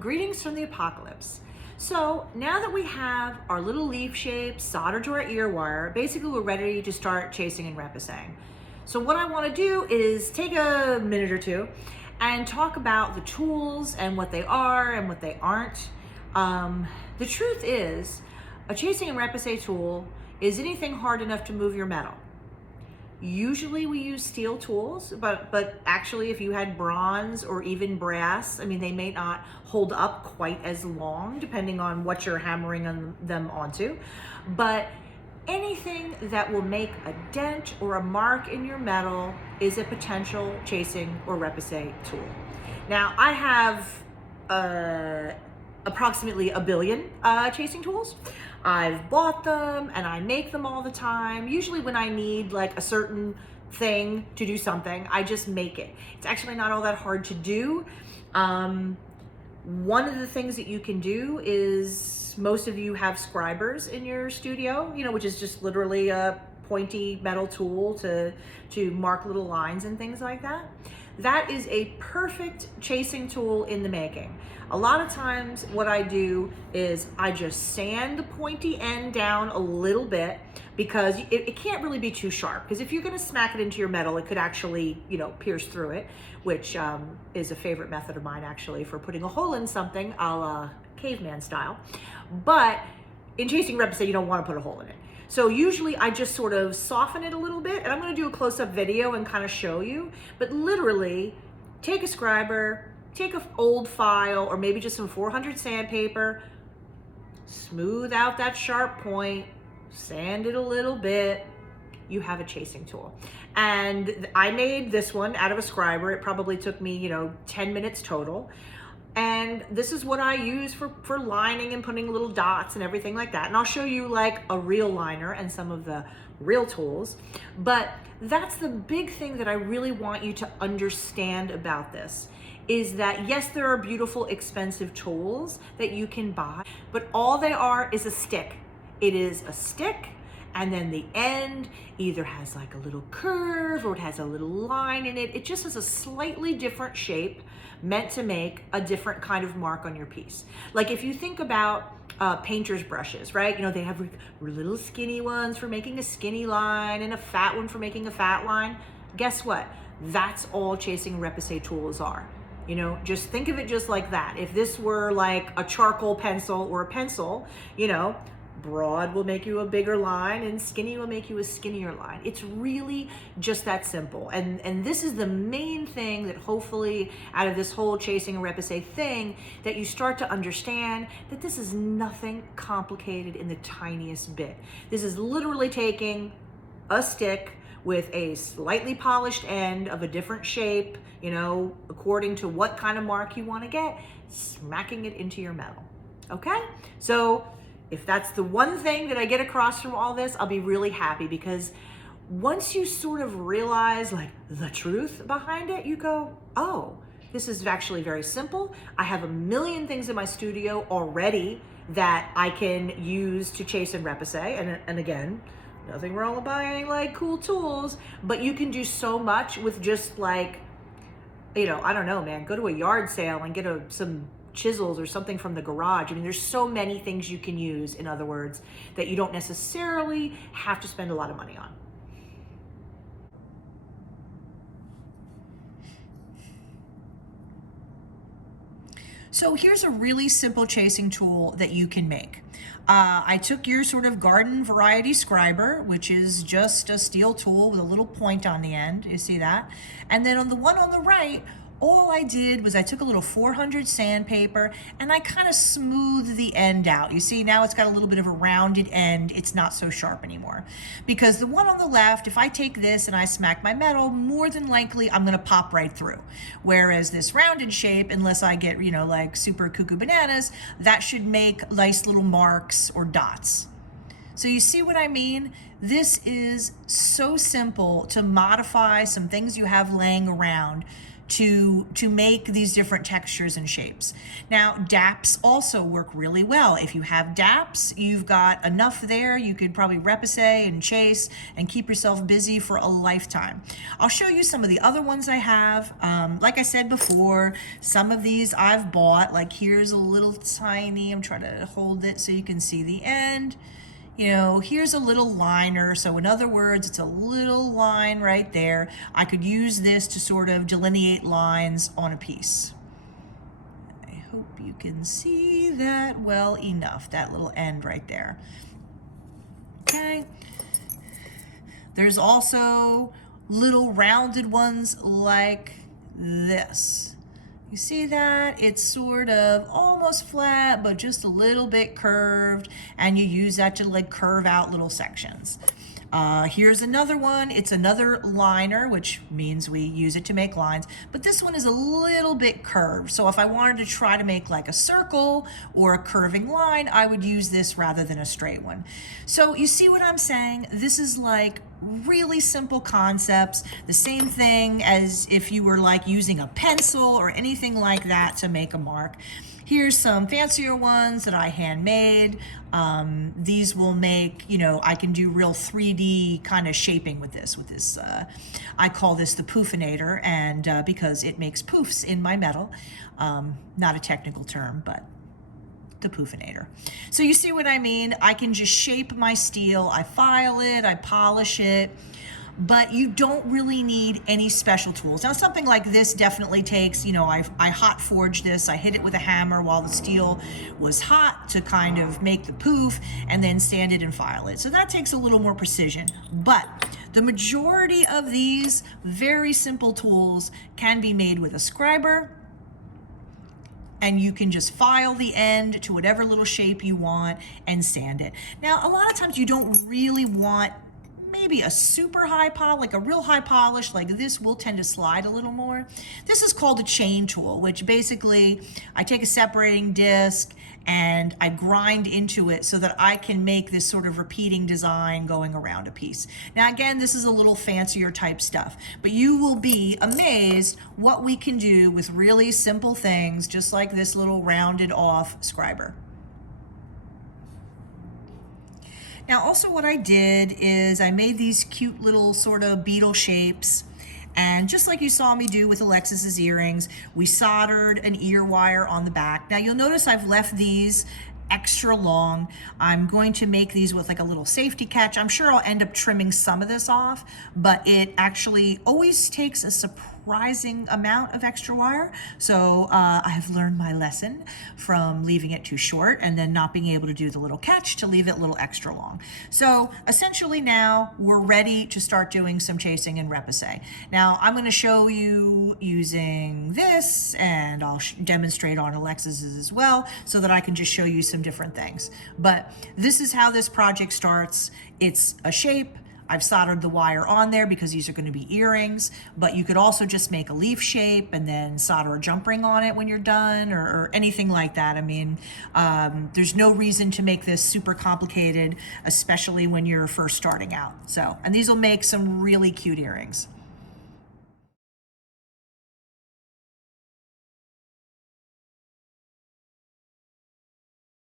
greetings from the apocalypse. So now that we have our little leaf shape soldered to our ear wire, basically we're ready to start chasing and repoussing. So what I want to do is take a minute or two and talk about the tools and what they are and what they aren't. The truth is, a chasing and repousse tool is anything hard enough to move your metal. Usually we use steel tools, but actually if you had bronze or even brass, I mean, they may not hold up quite as long depending on what you're hammering them onto. But anything that will make a dent or a mark in your metal is a potential chasing or repousse tool. Now, I have approximately a billion chasing tools. I've bought them and I make them all the time. Usually when I need like a certain thing to do something, I just make it. It's actually not all that hard to do. One of the things that you can do is, most of you have scribers in your studio, which is just literally a pointy metal tool to mark little lines and things like that. That is a perfect chasing tool in the making. A lot of times what I do is I just sand the pointy end down a little bit, because it can't really be too sharp, because if you're going to smack it into your metal, it could actually, pierce through it, which is a favorite method of mine actually for putting a hole in something, a la caveman style. But in chasing repousse, you don't want to put a hole in it. So usually I just sort of soften it a little bit, and I'm going to do a close-up video and kind of show you, but literally take a scriber, take an old file or maybe just some 400 sandpaper, smooth out that sharp point, sand it a little bit, you have a chasing tool. And I made this one out of a scriber. It probably took me, 10 minutes total. And this is what I use for lining and putting little dots and everything like that. And I'll show you like a real liner and some of the real tools. But that's the big thing that I really want you to understand about this, is that yes, there are beautiful, expensive tools that you can buy, but all they are is a stick. It is a stick, and then the end either has like a little curve or it has a little line in it. It just has a slightly different shape meant to make a different kind of mark on your piece. Like if you think about painter's brushes, right? They have little skinny ones for making a skinny line and a fat one for making a fat line. Guess what? That's all chasing and repousse tools are. Just think of it just like that. If this were like a charcoal pencil or a pencil, broad will make you a bigger line and skinny will make you a skinnier line. It's really just that simple. And this is the main thing that hopefully out of this whole chasing and repousse thing, that you start to understand that this is nothing complicated in the tiniest bit. This is literally taking a stick with a slightly polished end of a different shape, according to what kind of mark you want to get, smacking it into your metal. Okay? So if that's the one thing that I get across from all this, I'll be really happy, because once you sort of realize like the truth behind it, you go, oh, this is actually very simple. I have a million things in my studio already that I can use to chase and repousse. And again, nothing wrong with buying like cool tools, but you can do so much with just like, I don't know, man, go to a yard sale and get some chisels or something from the garage. I mean, there's so many things you can use, in other words, that you don't necessarily have to spend a lot of money on. So here's a really simple chasing tool that you can make. I took your sort of garden variety scriber, which is just a steel tool with a little point on the end. You see that? And then on the one on the right, all I did was I took a little 400 sandpaper and I kind of smoothed the end out. You see, now it's got a little bit of a rounded end. It's not so sharp anymore. Because the one on the left, if I take this and I smack my metal, more than likely I'm gonna pop right through. Whereas this rounded shape, unless I get, like super cuckoo bananas, that should make nice little marks or dots. So you see what I mean? This is so simple to modify some things you have laying around to make these different textures and shapes. Now, DAPs also work really well. If you have DAPs, you've got enough there. You could probably repousse and chase and keep yourself busy for a lifetime. I'll show you some of the other ones I have. Like I said before, some of these I've bought. Like here's a little tiny, I'm trying to hold it so you can see the end. You know, here's a little liner. So in other words, it's a little line right there. I could use this to sort of delineate lines on a piece. I hope you can see that well enough, that little end right there. Okay. There's also little rounded ones like this. You see that? It's sort of almost flat, but just a little bit curved, and you use that to like curve out little sections. Here's another one. It's another liner, which means we use it to make lines, but this one is a little bit curved. So if I wanted to try to make like a circle or a curving line, I would use this rather than a straight one. So you see what I'm saying? This is like really simple concepts, the same thing as if you were like using a pencil or anything like that to make a mark. Here's some fancier ones that I handmade. These will make, you know, I can do real 3D kind of shaping with this, I call this the Puffinator, and because it makes poofs in my metal. Not a technical term, but the Puffinator. So you see what I mean? I can just shape my steel, I file it, I polish it, but you don't really need any special tools. Now something like this definitely takes, you know, I hot forged this, I hit it with a hammer while the steel was hot to kind of make the poof, and then sand it and file it. So that takes a little more precision, but the majority of these very simple tools can be made with a scriber, and you can just file the end to whatever little shape you want and sand it. Now, a lot of times you don't really want maybe a super high polish, like a real high polish, like this will tend to slide a little more. This is called a chain tool, which basically I take a separating disc and I grind into it so that I can make this sort of repeating design going around a piece. Now again, this is a little fancier type stuff, but you will be amazed what we can do with really simple things, just like this little rounded off scriber. Now also what I did is I made these cute little sort of beetle shapes, and just like you saw me do with Alexis's earrings, we soldered an ear wire on the back. Now you'll notice I've left these extra long. I'm going to make these with like a little safety catch. I'm sure I'll end up trimming some of this off, but it actually always takes a surprising amount of extra wire. So I have learned my lesson from leaving it too short and then not being able to do the little catch to leave it a little extra long. So essentially now we're ready to start doing some chasing and repousse. Now I'm going to show you using this, and I'll demonstrate on Alexis's as well so that I can just show you some different things. But this is how this project starts. It's a shape. I've soldered the wire on there because these are going to be earrings, but you could also just make a leaf shape and then solder a jump ring on it when you're done, or anything like that. I mean, there's no reason to make this super complicated, especially when you're first starting out. So, and these will make some really cute earrings.